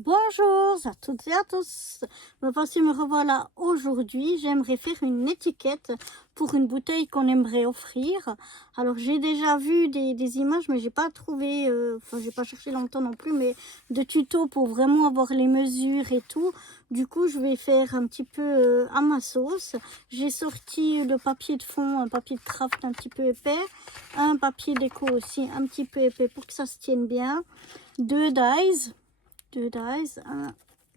Bonjour à toutes et à tous. Voici me revoilà aujourd'hui. J'aimerais faire une étiquette pour une bouteille qu'on aimerait offrir. Alors j'ai déjà vu des images, mais j'ai pas trouvé, enfin j'ai pas cherché longtemps non plus, mais de tutos pour vraiment avoir les mesures et tout. Du coup je vais faire un petit peu à ma sauce. J'ai sorti le papier de fond, un papier de craft un petit peu épais, un papier déco aussi un petit peu épais pour que ça se tienne bien, deux dies, un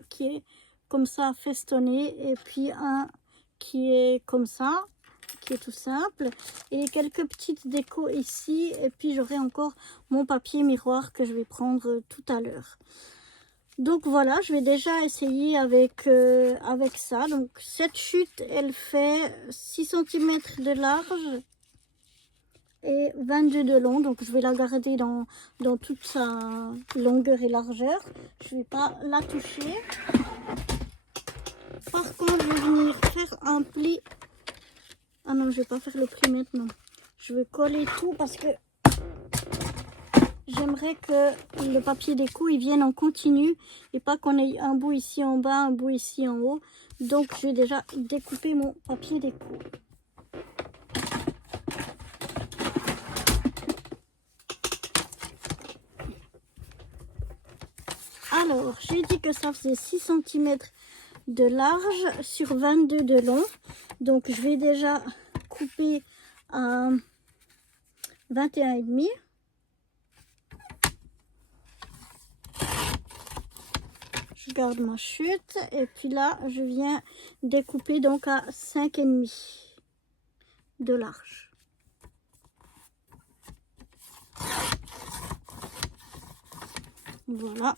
qui est comme ça festonné et puis un qui est comme ça, qui est tout simple, et quelques petites décos ici, et puis j'aurai encore mon papier miroir que je vais prendre tout à l'heure. Donc voilà, je vais déjà essayer avec ça. Donc cette chute, elle fait 6 cm de large et 22 de long, donc je vais la garder dans toute sa longueur et largeur. Je vais pas la toucher. Par contre, je vais venir faire un pli. Ah non, je vais pas faire le pli maintenant. Je vais coller tout parce que j'aimerais que le papier déco il vienne en continu et pas qu'on ait un bout ici en bas, un bout ici en haut. Donc je vais déjà découper mon papier déco. Alors, j'ai dit que ça faisait 6 cm de large sur 22 de long. Donc, je vais déjà couper à 21,5. Je garde ma chute. Et puis là, je viens découper donc à 5,5 de large. Voilà.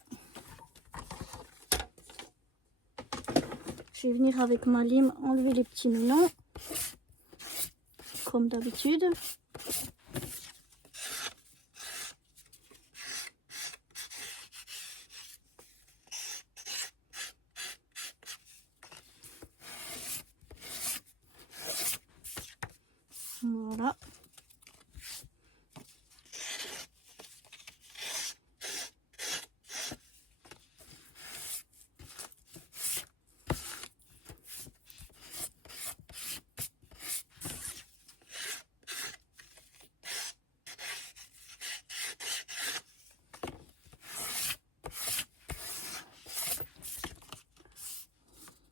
Je vais venir avec ma lime enlever les petits melons, comme d'habitude. Voilà.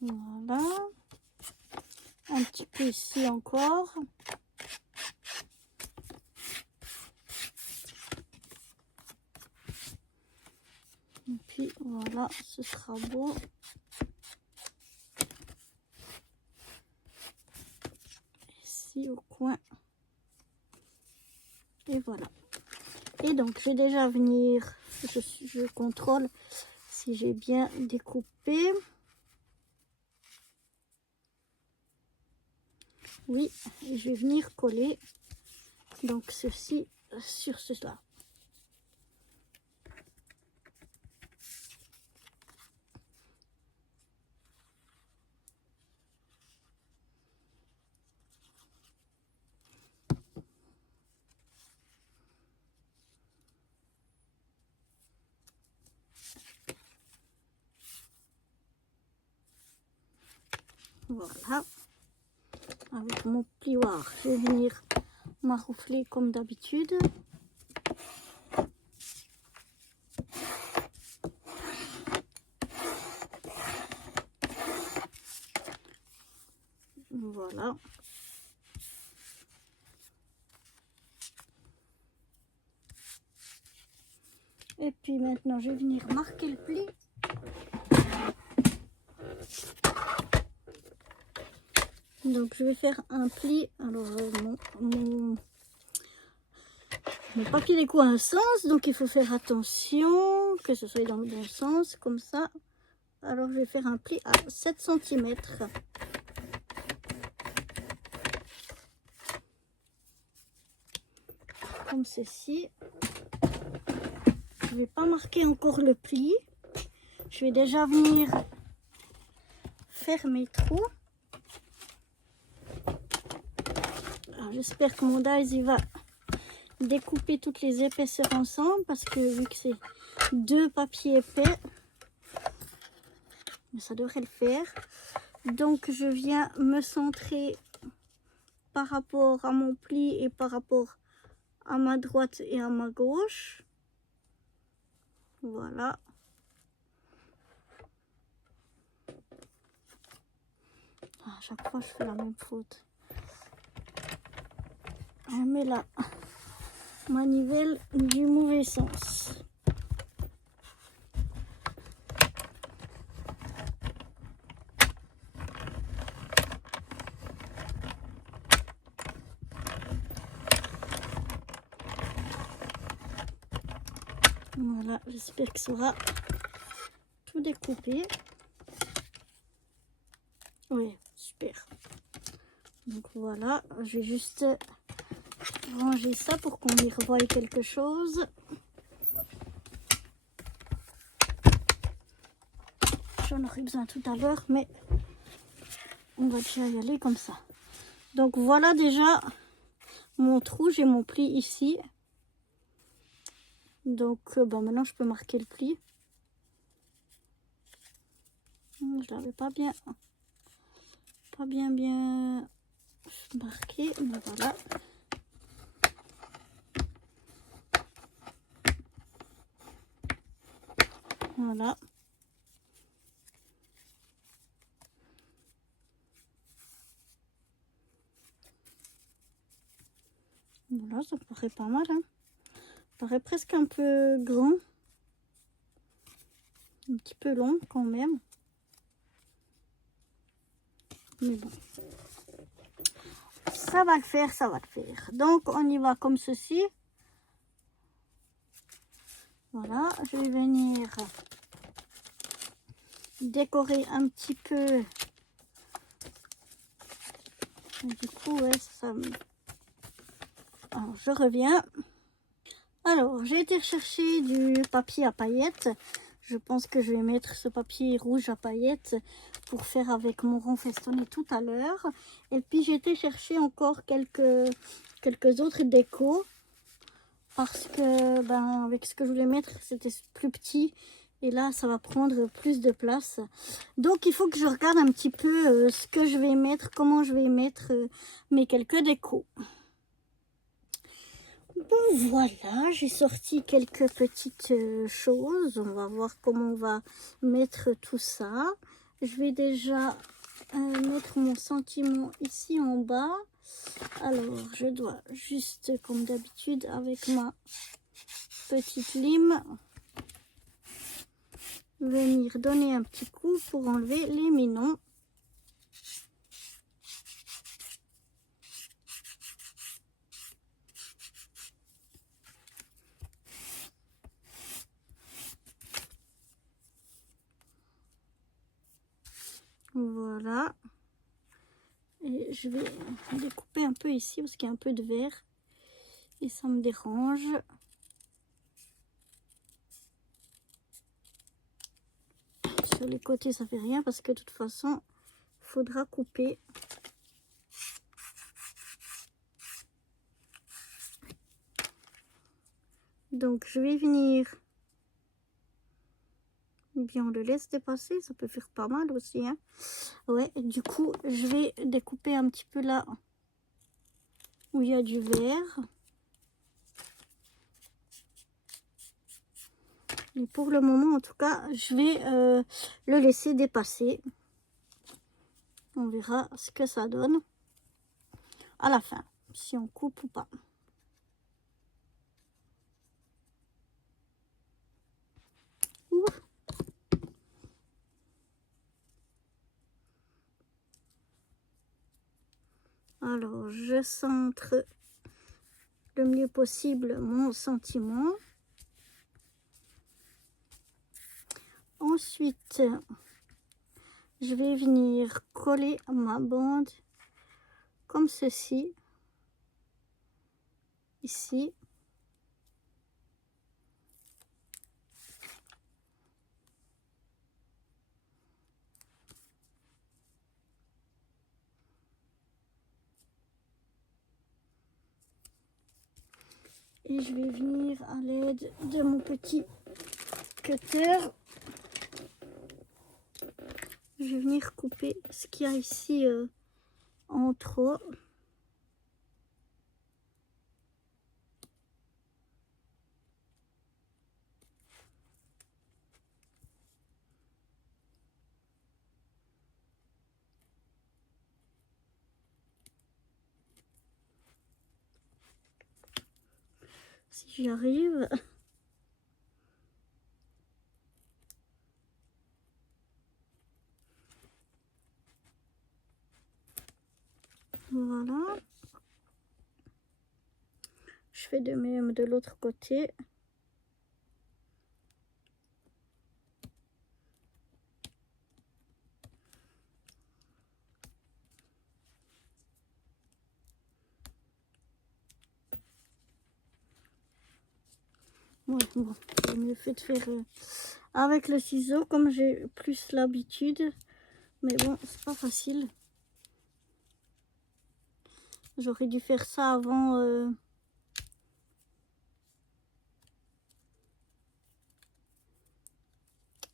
Voilà. Un petit peu ici encore. Et puis voilà, ce sera beau. Ici au coin. Et voilà. Et donc je vais déjà venir, je contrôle si j'ai bien découpé. Oui, et je vais venir coller donc ceci sur cela. Voilà. Avec mon plioir, je vais venir m'arroufler comme d'habitude. Voilà. Et puis maintenant, je vais venir marquer le pli. Donc je vais faire un pli. Alors mon papier déco a un sens, donc il faut faire attention que ce soit dans le bon sens, comme ça. Alors je vais faire un pli à 7 cm. Comme ceci. Je vais pas marquer encore le pli. Je vais déjà venir faire mes trous. J'espère que mon dies il va découper toutes les épaisseurs ensemble, parce que vu que c'est deux papiers épais, mais ça devrait le faire. Donc je viens me centrer par rapport à mon pli et par rapport à ma droite et à ma gauche. Voilà. À chaque fois je fais la même faute. Je mets la manivelle du mauvais sens. Voilà, j'espère que ça aura tout découpé. Oui, super. Donc voilà, je vais juste ranger ça pour qu'on y revoie quelque chose. J'en aurai besoin tout à l'heure, mais on va déjà y aller comme ça. Donc voilà déjà mon trou, j'ai mon pli ici. Donc bon, maintenant je peux marquer le pli. Je l'avais pas bien marqué, mais voilà. Voilà. Voilà, ça paraît pas mal, hein. Ça paraît presque un peu grand. Un petit peu long quand même. Mais bon. Ça va le faire, ça va le faire. Donc on y va comme ceci. Voilà, je vais venir décorer un petit peu. Du coup, ouais, ça me... Alors, je reviens. Alors, j'ai été chercher du papier à paillettes. Je pense que je vais mettre ce papier rouge à paillettes pour faire avec mon rond festonné tout à l'heure. Et puis, j'ai été chercher encore quelques autres décos. Parce que, ben, avec ce que je voulais mettre, c'était plus petit. Et là, ça va prendre plus de place. Donc, il faut que je regarde un petit peu ce que je vais mettre, comment je vais mettre mes quelques décos. Bon, voilà, j'ai sorti quelques petites choses. On va voir comment on va mettre tout ça. Je vais déjà mettre mon sentiment ici en bas. Alors, je dois juste, comme d'habitude, avec ma petite lime, venir donner un petit coup pour enlever les minons. Voilà. Et je vais découper un peu ici parce qu'il y a un peu de verre et ça me dérange. Sur les côtés ça fait rien parce que de toute façon il faudra couper. Donc je vais venir, bien on le laisse dépasser, ça peut faire pas mal aussi, hein. Ouais, et du coup je vais découper un petit peu là où il y a du verre. Et pour le moment en tout cas je vais le laisser dépasser. On verra ce que ça donne à la fin, si on coupe ou pas. Ouh. Alors, je centre le mieux possible mon sentiment. Ensuite, je vais venir coller ma bande comme ceci, ici. Et je vais venir à l'aide de mon petit cutter Je vais venir couper ce qu'il y a ici en trop. Si j'y arrive. Voilà. Je fais de même de l'autre côté. Ouais, bon, j'ai mieux fait de faire avec le ciseau comme j'ai plus l'habitude. Mais bon, c'est pas facile. J'aurais dû faire ça avant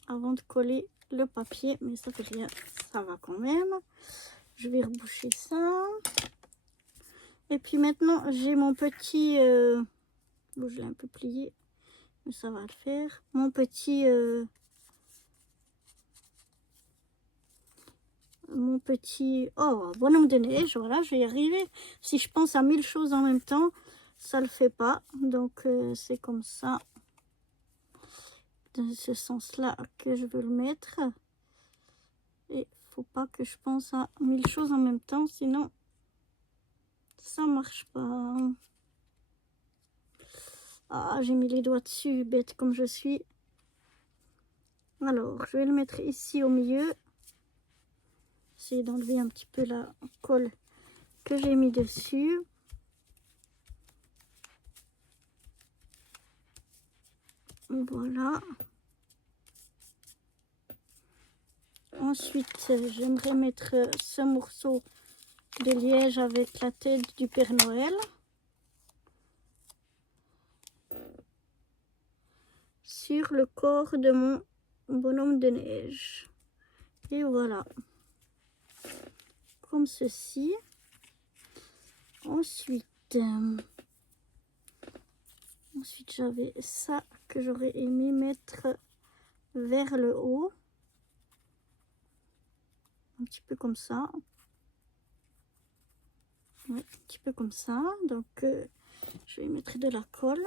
de coller le papier. Mais ça fait rien, ça va quand même. Je vais reboucher ça. Et puis maintenant, j'ai mon petit... bon, je l'ai un peu plié, mais ça va le faire. Mon petit... oh, bonhomme de neige, voilà, je vais y arriver. Si je pense à 1000 choses en même temps, ça le fait pas. Donc, c'est comme ça, dans ce sens-là, que je veux le mettre. Et faut pas que je pense à 1000 choses en même temps, sinon, ça marche pas. Ah, j'ai mis les doigts dessus, bête comme je suis. Alors, je vais le mettre ici au milieu. Essayer d'enlever un petit peu la colle que j'ai mis dessus. Voilà. Ensuite, j'aimerais mettre ce morceau de liège avec la tête du Père Noël. Sur le corps de mon bonhomme de neige. Et voilà. Comme ceci. Ensuite, j'avais ça que j'aurais aimé mettre vers le haut. Un petit peu comme ça. Ouais, un petit peu comme ça. Donc, je vais mettre de la colle.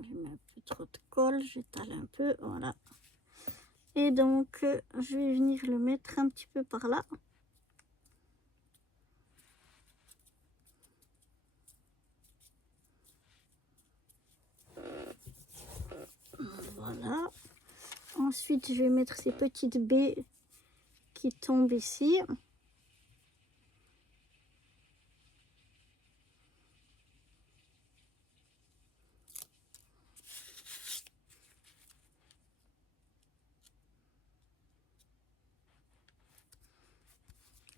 Je mets un peu trop de colle, j'étale un peu, voilà. Et donc, je vais venir le mettre un petit peu par là. Voilà. Ensuite, je vais mettre ces petites baies qui tombent ici.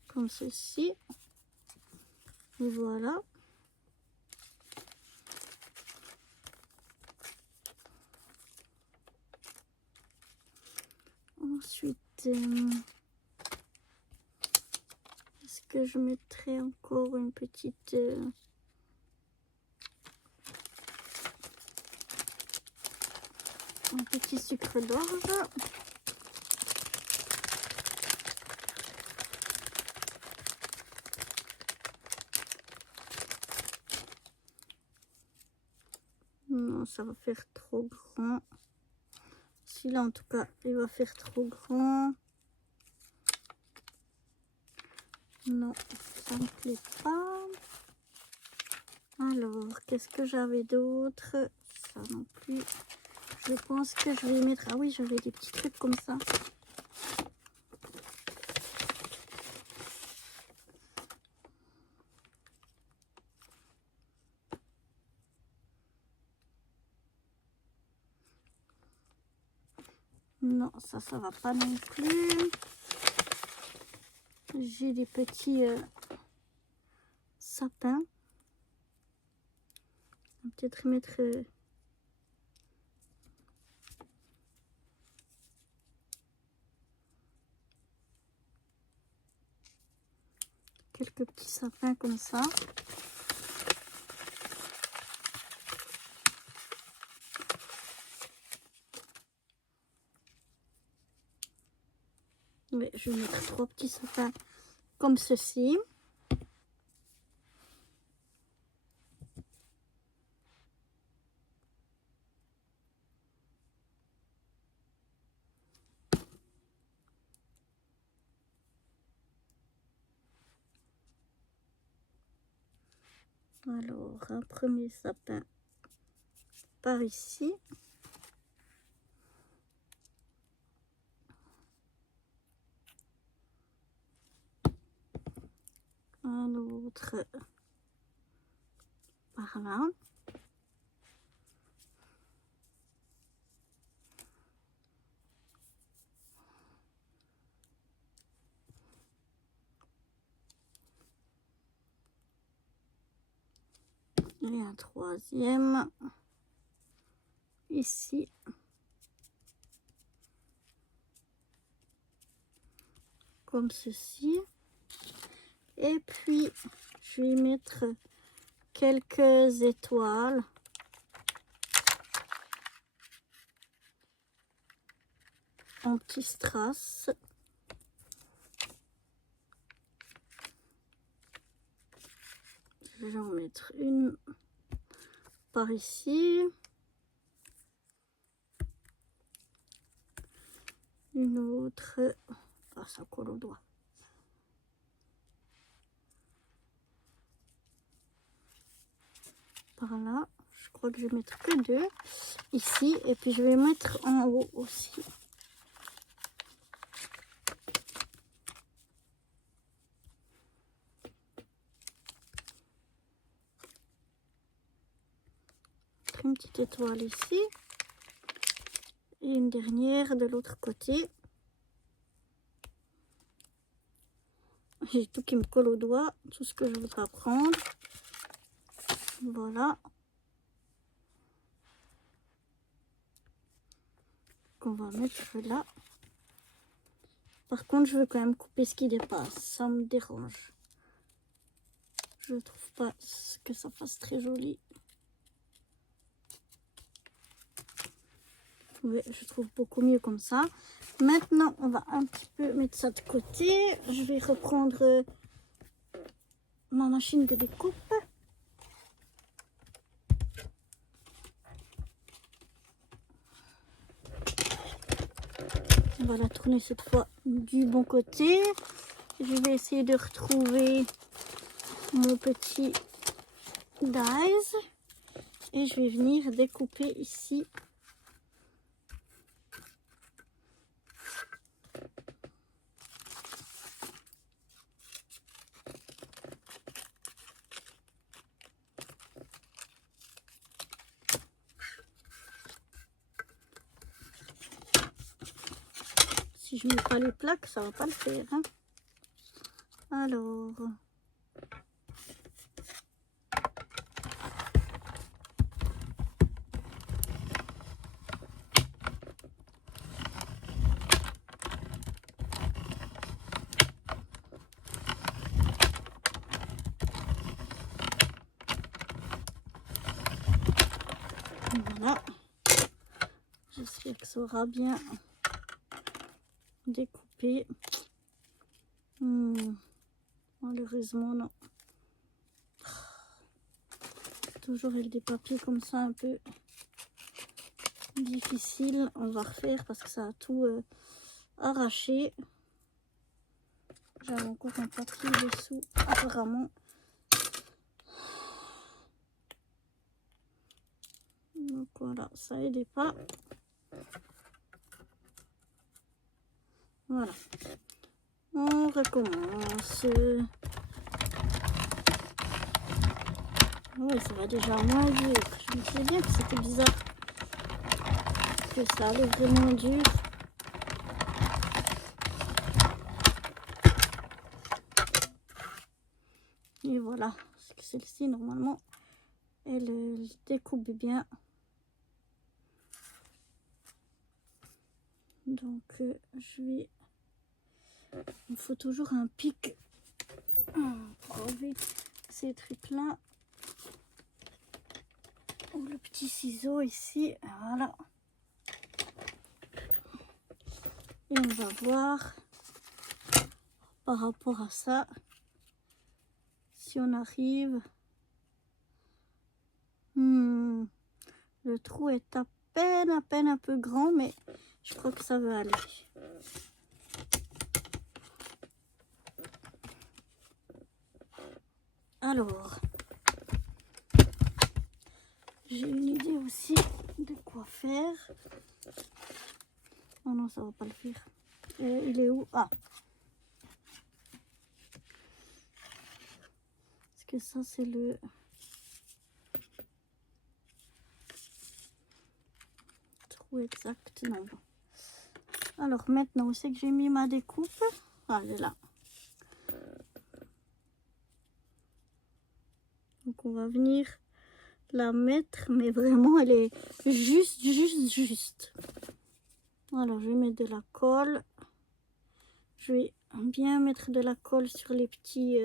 Comme ceci. Et voilà. Ensuite, est-ce que je mettrai encore une petite... un petit sucre d'orge. Non, ça va faire trop grand. Celui-là, en tout cas, il va faire trop grand. Non, ça me plaît pas. Alors, qu'est-ce que j'avais d'autre? Ça non plus. Je pense que je vais mettre... Ah oui, j'avais des petits trucs comme ça. Non, ça va pas non plus. J'ai des petits sapin. On va peut-être mettre quelques petits sapins comme ça. Oui, je vais mettre 3 petits sapins comme ceci. Alors, un premier sapin par ici. Un autre par là. Et un troisième ici. Comme ceci. Et puis, je vais mettre quelques étoiles. En petits strass. Je vais en mettre une par ici. Une autre. Ah, ça colle au doigt. Par là. Je crois que je vais mettre que 2 ici. Et puis je vais mettre en haut aussi. Une petite étoile ici. Et une dernière de l'autre côté. J'ai tout qui me colle au doigt. Tout ce que je voudrais prendre. Voilà. Qu'on va mettre là. Par contre, je veux quand même couper ce qui dépasse. Ça me dérange. Je trouve pas que ça fasse très joli. Oui, je trouve beaucoup mieux comme ça. Maintenant, on va un petit peu mettre ça de côté. Je vais reprendre ma machine de découpe. On va la tourner cette fois du bon côté. Je vais essayer de retrouver mon petit dies. Et je vais venir découper ici. Si je mets pas les plaques, ça va pas le faire. Hein. Alors. Voilà. J'espère que ça aura bien découpé. Malheureusement, non. Toujours avec des papiers comme ça un peu difficile. On va refaire parce que ça a tout arraché. J'avais encore un papier dessous apparemment. Donc voilà, ça aidait pas. Voilà. On recommence. Oui, ça va déjà moins dur. Je me disais bien que c'était bizarre. Que ça allait vraiment dur. Et voilà, parce que celle-ci, normalement, elle découpe bien. Donc, je vais... Il faut toujours un pic pour enlever ces trucs-là. Ou le petit ciseau ici, voilà. Et on va voir par rapport à ça si on arrive. Le trou est à peine un peu grand, mais je crois que ça va aller. Alors, j'ai une idée aussi de quoi faire. Oh non, ça va pas le faire. Il est où? Ah. Est-ce que ça c'est le... trou exact? Non. Alors maintenant, où c'est que j'ai mis ma découpe? Ah, elle est là. Donc on va venir la mettre, mais vraiment elle est juste. Alors je vais mettre de la colle. Je vais bien mettre de la colle sur les petits,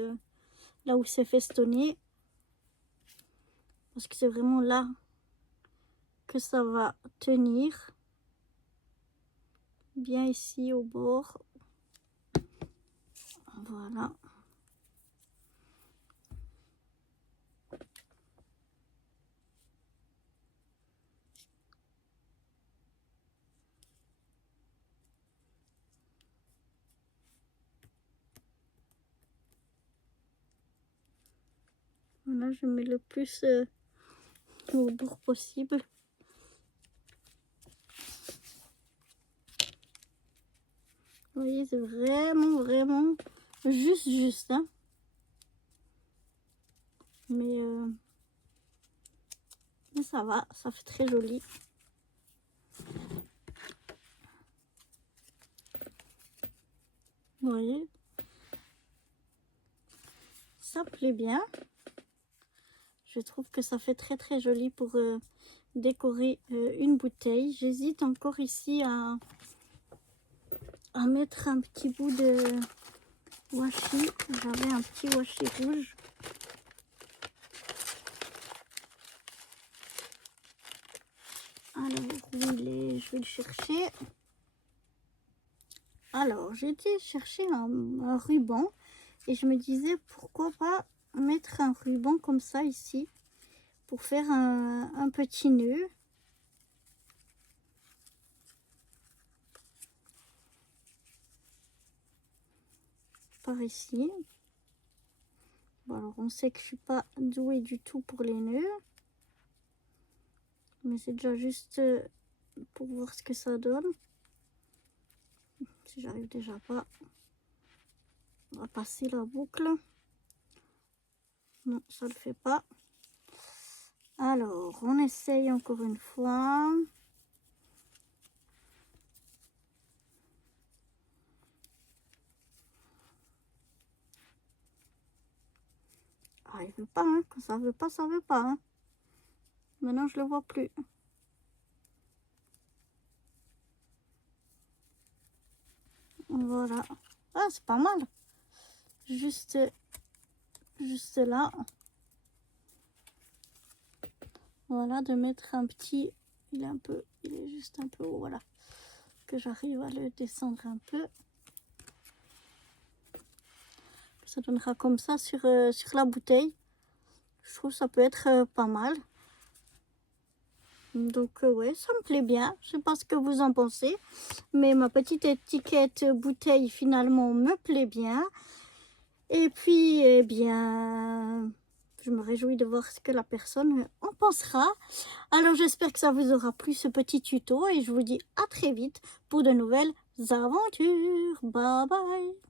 là où c'est festonné. Parce que c'est vraiment là que ça va tenir. Bien ici au bord. Voilà. Voilà, je mets le plus au bord possible. Vous voyez, c'est vraiment juste. Hein. Mais ça va, ça fait très joli. Vous voyez, ça plaît bien. Je trouve que ça fait très joli pour décorer une bouteille. J'hésite encore ici à mettre un petit bout de washi. J'avais un petit washi rouge. Alors, où il est? Je vais le chercher. Alors, j'ai été chercher un ruban et je me disais pourquoi pas mettre un ruban comme ça ici pour faire un petit nœud. Par ici. Bon, alors on sait que je suis pas douée du tout pour les nœuds, mais c'est déjà juste pour voir ce que ça donne. Si j'arrive déjà pas, on va passer la boucle. Non, ça le fait pas. Alors on essaye encore une fois. Ah, il veut pas, hein. Quand ça veut pas, ça veut pas. Hein. Maintenant, je le vois plus. Voilà. Ah, c'est pas mal. Juste là. Voilà, de mettre un petit... il est juste un peu haut, voilà. Que j'arrive à le descendre un peu. Ça donnera comme ça sur la bouteille. Je trouve que ça peut être pas mal. Donc ouais, ça me plaît bien. Je sais pas ce que vous en pensez. Mais ma petite étiquette bouteille finalement me plaît bien. Et puis, eh bien, je me réjouis de voir ce que la personne en pensera. Alors j'espère que ça vous aura plu ce petit tuto. Et je vous dis à très vite pour de nouvelles aventures. Bye bye.